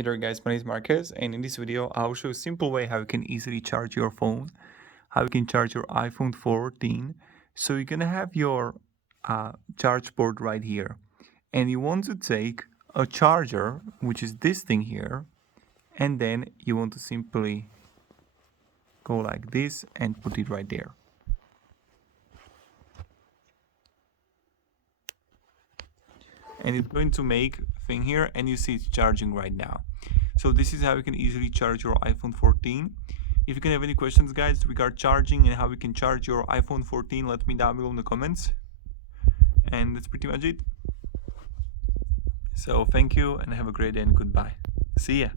Hey there guys, my name is Marquez, and in this video I'll show a simple way how you can easily charge your phone, how you can charge your iPhone 14. So you're gonna have your charge port right here, and you want to take a charger, which is this thing here, and then you want to simply go like this and put it right there. And it's going to make a thing here, and you see it's charging right now. So this is how you can easily charge your iPhone 14. If you can have any questions guys regarding charging and how you can charge your iPhone 14, let me down below in the comments. And that's pretty much it. So thank you and have a great day and goodbye. See ya.